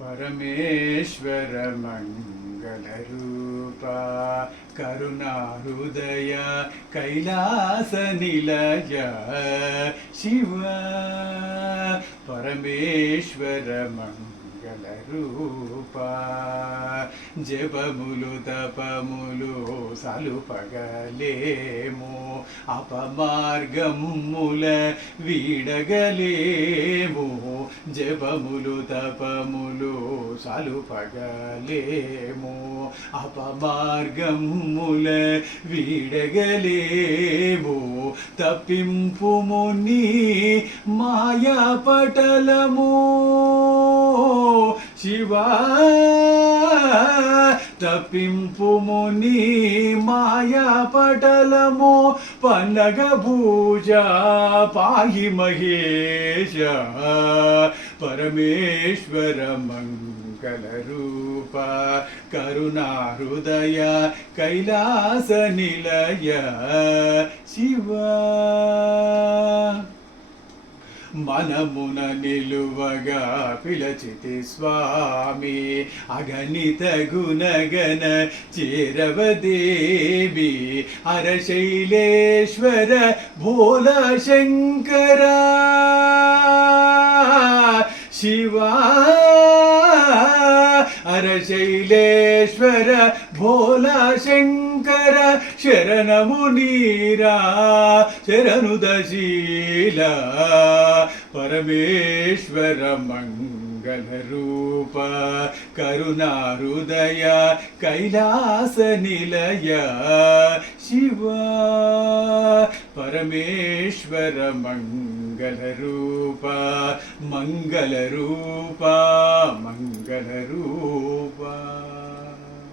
परमेश्वर मंगलरूप करुणाहृदय कैलास निलय शिव परमेश्वर मंगलरूप जपमुलु तपमुलु सलुपगलेमो अपमार्गमुल वीडगलेमो जपमुलु तपमुलु सलुपगलेमो अपमार्गमुल वीडगलेमो तप्पिंपुमु नी मायापटलमो शिवा तप्पिंपुमु नी मायापटलमो पन्नगभूजा पाहि महेश परमेश्वर मंगलरूप करुणाहृदय कैलास निलय शिव मनमुन निलुवगा पिलचिति स्वामी अगणित गुणगण चेरवदेवी हरशैलेश्वर भोला शंकर शिवा हरशैलेश्वर भोला शंकर शरणमुनीरा शरणुदशील परमेश्वर मंगलरूप करुणाहृदय कैलास निलय शिव परमेश्वर मंगलरूप मंगलरूप मंगलरूप